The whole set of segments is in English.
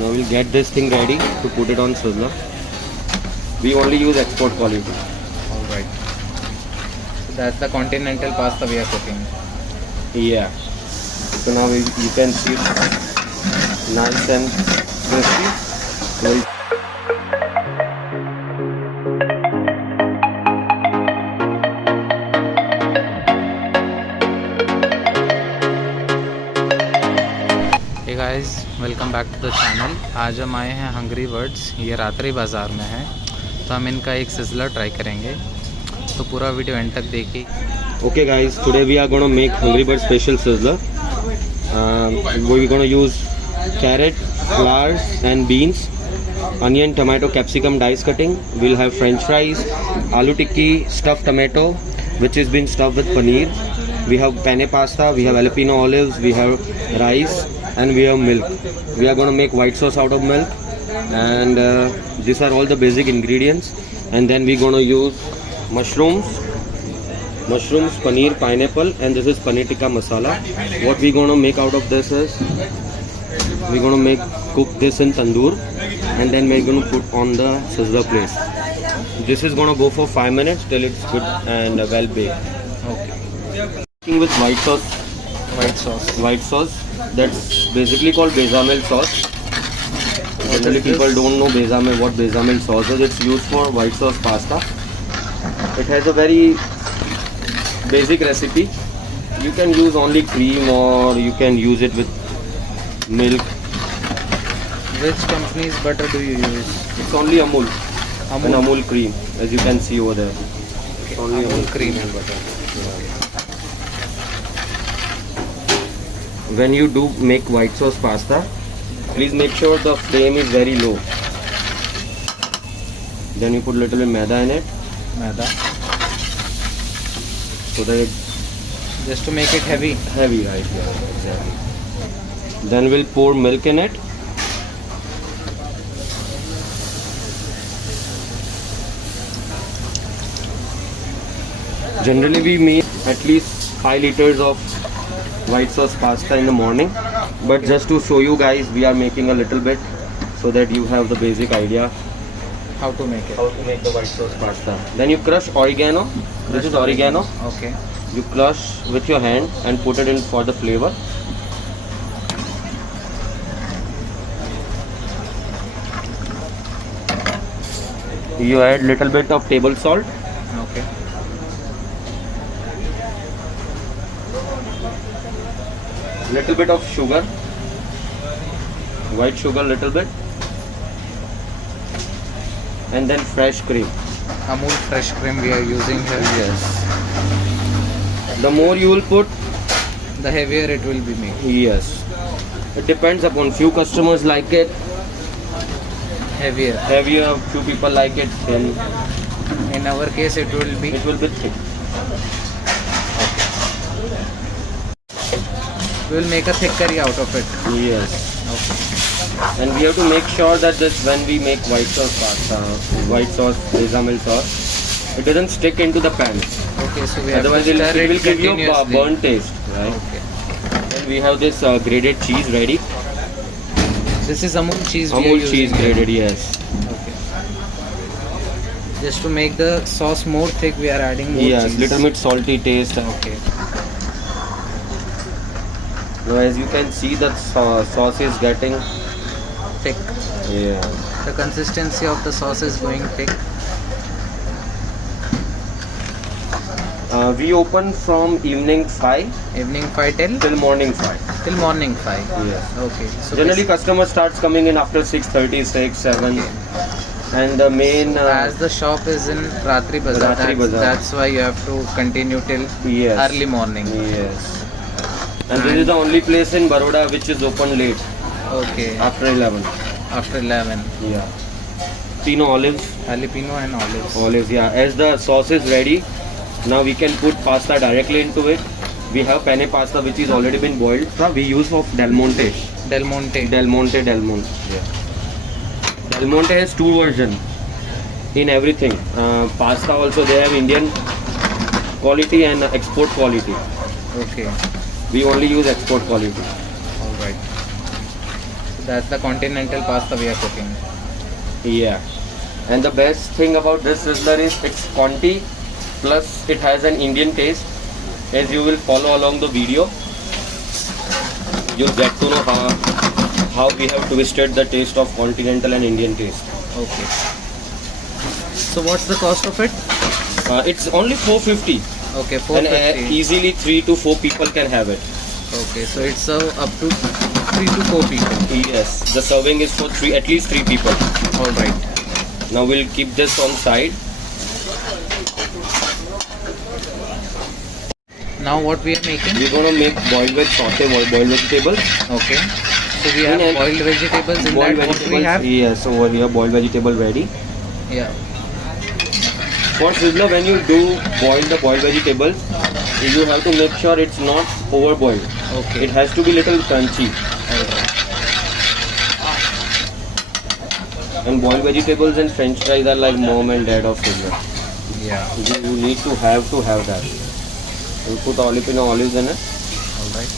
Now we'll get this thing ready to put it on sizzler. We only use export quality. Alright. So that's the continental pasta we are cooking. Yeah. So now you can see it nice and crispy. So hey guys, welcome back to the channel. आज हम आए हैं hungry birds, ये रात्रि बाज़ार में है। तो हम इनका एक सिजलर ट्राई करेंगे, तो पूरा वीडियो एंड तक देखिए। okay guys, today we are going to make Hungry Bird special sizzler. We're going to use carrot, flowers and beans, onion, tomato, capsicum dice cutting. We'll have french fries, aloo tikki, stuffed tomato which is been stuffed with paneer. We have penne pasta, we have jalapeno olives, we have rice and we have milk. We are going to make white sauce out of milk, and these are all the basic ingredients. And then we're going to use mushrooms, paneer, pineapple, and this is paneer tikka masala. What we're going to make out of this is we're going to cook this in tandoor, and then we're going to put on the sizzler plate. This is going to go for 5 minutes till it's good and well baked. Okay. Cooking with white sauce, that's basically called bechamel sauce. Generally people don't know what bechamel sauce is. It's used for white sauce pasta. It has a very basic recipe. You can use only cream or you can use it with milk. Which company's butter do you use? It's only Amul. And Amul cream, as you can see over there. It's only Amul cream and butter. When you do make white sauce pasta, please make sure the flame is very low. Then you put little bit maida in it. Maida. So that it Just to make it heavy. heavy, right? Yeah, exactly. Then we'll pour milk in it. Generally we make at least 5 liters of white sauce pasta in the morning, but just to show you guys, we are making a little bit so that you have the basic idea How to make it? how to make the white sauce pasta. Then you crush oregano. This is oregano. Okay. You crush with your hand and put it in for the flavor. You add little bit of table salt. Okay. Little bit of sugar, white sugar little bit, and then fresh cream. Amul fresh cream we are using here. Yes. The more you will put, The heavier it will be made. yes. It depends upon, few customers like it Heavier. heavier, few people like it thin. In our case, it will be. It will be thick. We will make a thick curry out of it. Yes. Okay. And we have to make sure that this, when we make white sauce pasta, white sauce, bechamel sauce, it doesn't stick into the pan. Okay. So we have Otherwise, to it stir will it give you a continuously. burnt taste, right? Okay. Then we have this grated cheese ready. This is Amul cheese. we are Amul using cheese here. grated, yes. Okay. Just to make the sauce more thick, we are adding more Yes, cheese. little bit salty taste. Okay. Now, as you can see, that sauce is getting, Thick. yeah. The consistency of the sauce is going thick. We open from evening 5 Evening 5 till morning 5. till morning 5. Yes. Okay. So Generally, customer starts coming in after 6:30, 6, 7. And the main as the shop is in Ratri Bazaar, Ratri Bazaar. that's why you have to continue till yes. early morning. Yes. And this is the only place in Baroda which is open late, Okay. after 11. After 11. Yeah. Pino olives. Jalapeno and olives. Olives, yeah. As the sauce is ready, now we can put pasta directly into it. We have penne pasta which is already been boiled. We use of Del Monte. Del Monte. Yeah. Del Monte has 2 versions in everything. Pasta also, they have Indian quality and export quality. Okay. We only use export quality. All right. So That's the continental pasta we are cooking. Yeah. And the best thing about this sizzler is it's Conti plus it has an Indian taste. As you will follow along the video, you'll get to know how we have twisted the taste of continental and Indian taste. Okay. So what's the cost of it? It's only 450 Okay, and 450. easily 3 to 4 people can have it. Okay, so it's up to 3 to 4 people. Yes, the serving is for at least 3 people. All right. Now we'll keep this on side. Now what we are making? We're gonna make boiled veg saute boiled vegetables. Okay. So we have And boiled vegetables in Boiled that. What we have? Yes, over here boiled vegetable ready. Yeah. For sizzler, when you do boil the boiled vegetables, you have to make sure it's not overboiled. Okay. It has to be little crunchy. All right. And boiled vegetables and French fries are like mom and dad of sizzler. Yeah. You need to have that. You put olives in it. All right.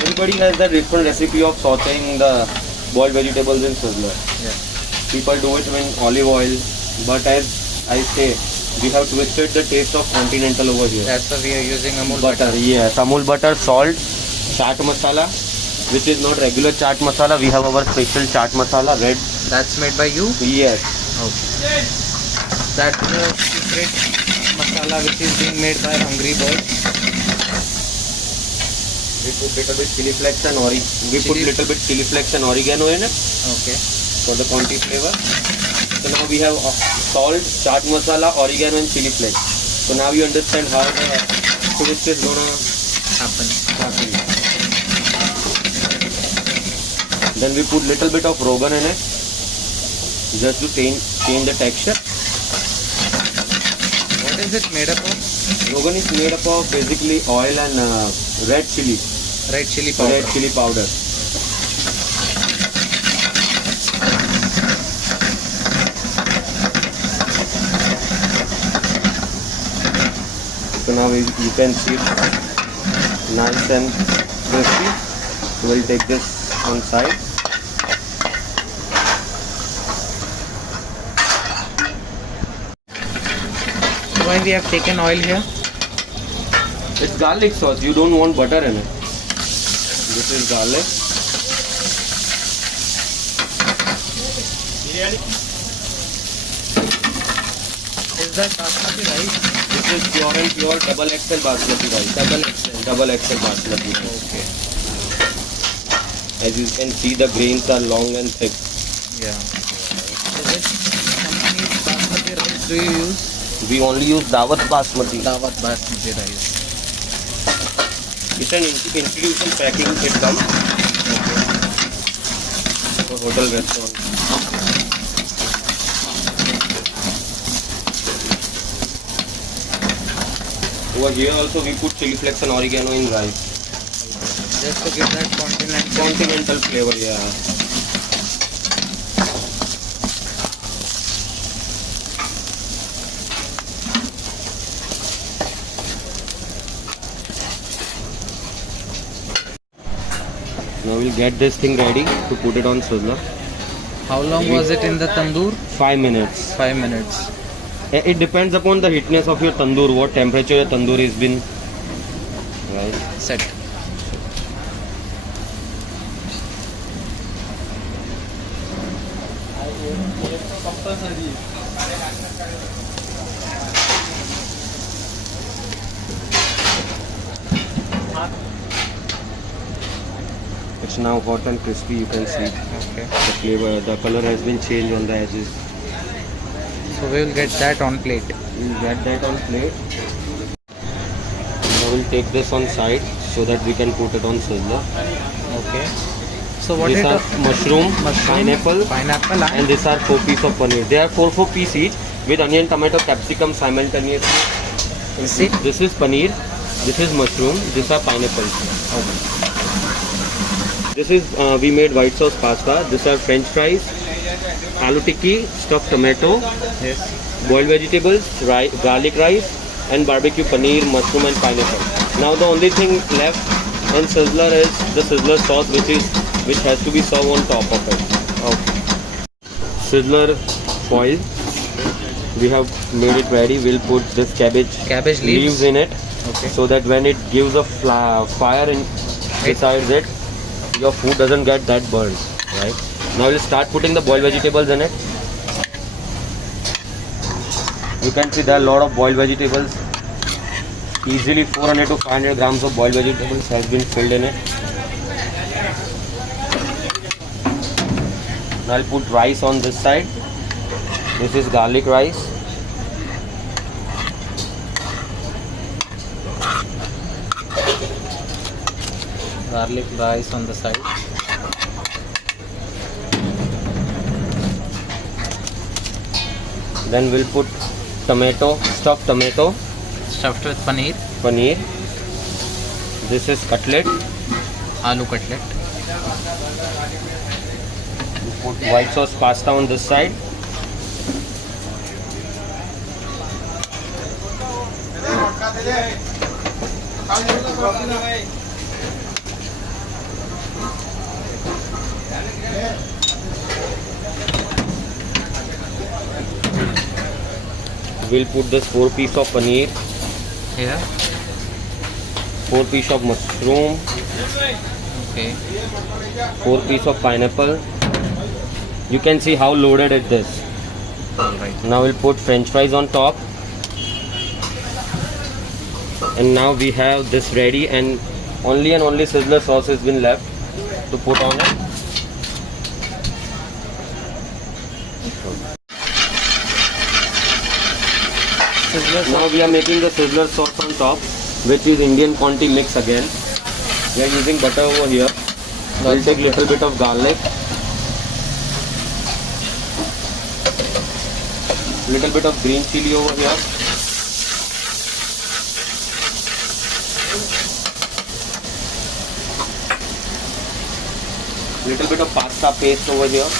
Everybody has that different recipe of sauteing the boiled vegetables in sizzler. Yeah. People do it in olive oil, but as I say, we have twisted the taste of continental over here. That's why we are using Amul Butter, yes, Amul butter, salt, chaat masala, which is not regular chaat masala. We have our special chaat masala, red. That's made by you? Yes. Okay. That's the secret masala which is being made by Hungry Birds. We put little bit chili flakes and oregano in it Okay. for the Conti flavor. So now we have salt, chaat masala, oregano and chili flakes. So now you understand how the twist is gonna Happen. happen. Then we put little bit of rogan in it, just to change the texture. What is it made up of? Rogan is made up of basically oil and red chili powder. Red chili powder. So now you can see it nice and crispy. So we'll take this on side. Why we have taken oil here? It's garlic sauce. You don't want butter in it. This is garlic. Is that basmati rice? This is pure and pure double XL basmati rice. Double XL basmati rice. Okay. As you can see, the grains are long and thick. Yeah. So which company's basmati rice do you use? We only use Dawat basmati. Dawat basmati rice. It's an institution packing. It comes for hotel restaurant. Over here also we put chili flakes and oregano in rice. Just to give that Continental flavor, yeah. Now we'll get this thing ready to put it on sizzler. How long was it in the tandoor? 5 minutes. 5 minutes. It depends upon the heatness of your tandoor, what temperature your tandoor has been. Right. Set. It's now hot and crispy, you can see. Okay. The flavor, the color has been changed on the edges. So we will get that on plate. We'll get that on plate. Now we'll take this on side so that we can put it on sizzler. Okay. So what These is are the mushroom, pineapple, pineapple and these are 4 pieces of paneer. They are 4 piece each with onion, tomato, capsicum simultaneously. See? This is paneer, this is mushroom, these are pineapple. This is we made white sauce pasta. These are French fries, aloo tikki, stuffed tomato, Yes. boiled vegetables, garlic rice, and barbecue paneer, mushroom, and pineapple. Now the only thing left and sizzler is the sizzler sauce which has to be served on top of it. Okay. Sizzler foil. We have made it ready. We'll put this cabbage leaves in it, Okay. so that when it gives a fire besides it, your food doesn't get that burned. Right. Now we'll start putting the boiled vegetables in it. You can see there are a lot of boiled vegetables. Easily 400 to 500 grams of boiled vegetables has been filled in it. Now I'll put rice on this side. This is garlic rice. Garlic rice on the side. Then we'll put stuffed tomato, Stuffed with paneer. paneer. This is cutlet. Aloo cutlet. We'll put white sauce pasta on this side. We'll put this 4 piece of paneer, Here. 4 piece of mushroom, Okay. 4 piece of pineapple. You can see how loaded it is. Alright. Now we'll put french fries on top. And now we have this ready, and only sizzler sauce has been left to put on it. Now we are making the sizzler sauce on top, which is Indian Conti mix again. We are using butter over here. We'll take little bit of garlic, little bit of green chili over here. Little bit of pasta paste over here.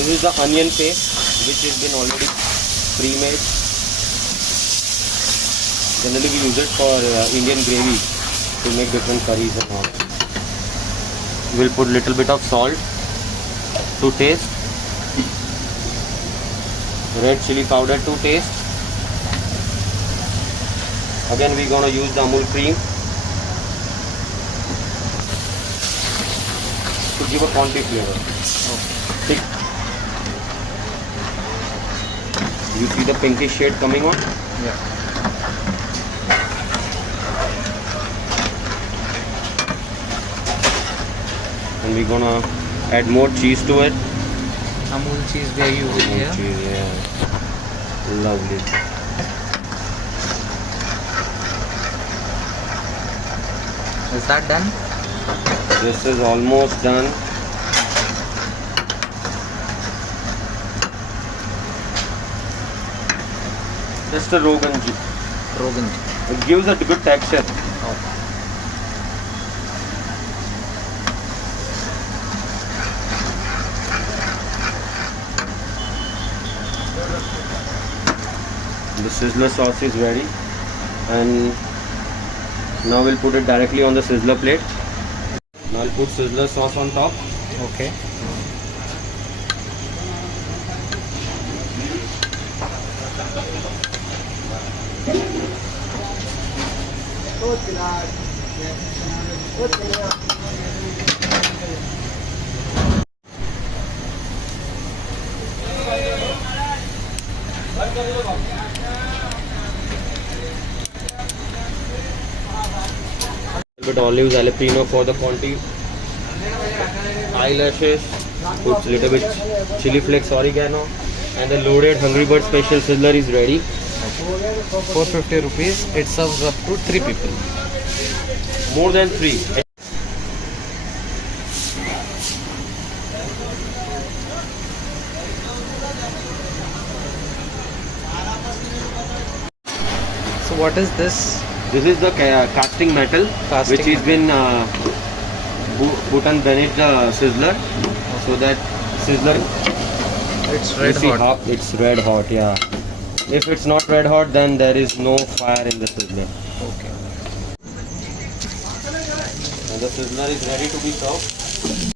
This is the onion paste which has been already pre-made. Generally we use it for Indian gravy to make different curries and all. We'll put little bit of salt to taste. Red chili powder to taste. Again we're gonna use the Amul cream to give a Conti flavor. Okay. You see the pinkish shade coming on? Yeah. And we're gonna add more cheese to it. Amul cheese we are using here. Cheese, yeah. Lovely. Is that done? This is almost done. Just a Rogan. It gives a good texture. Oh. The sizzler sauce is ready, and now we'll put it directly on the sizzler plate. Now I'll put sizzler sauce on top. Okay. Bit olives, jalapeno for the Conti, eyelashes, put little bit chili flakes, oregano, and the loaded Hungry Bird special sizzler is ready. 450 rupees. It serves up to 3 people. More than 3. So what is this? This is the casting metal, Casting which has been put on beneath the sizzler so that sizzler. It's You red see hot. how it's red hot, yeah. If it's not red hot, then there is no fire in the sizzler. Okay. And the sizzler is ready to be served.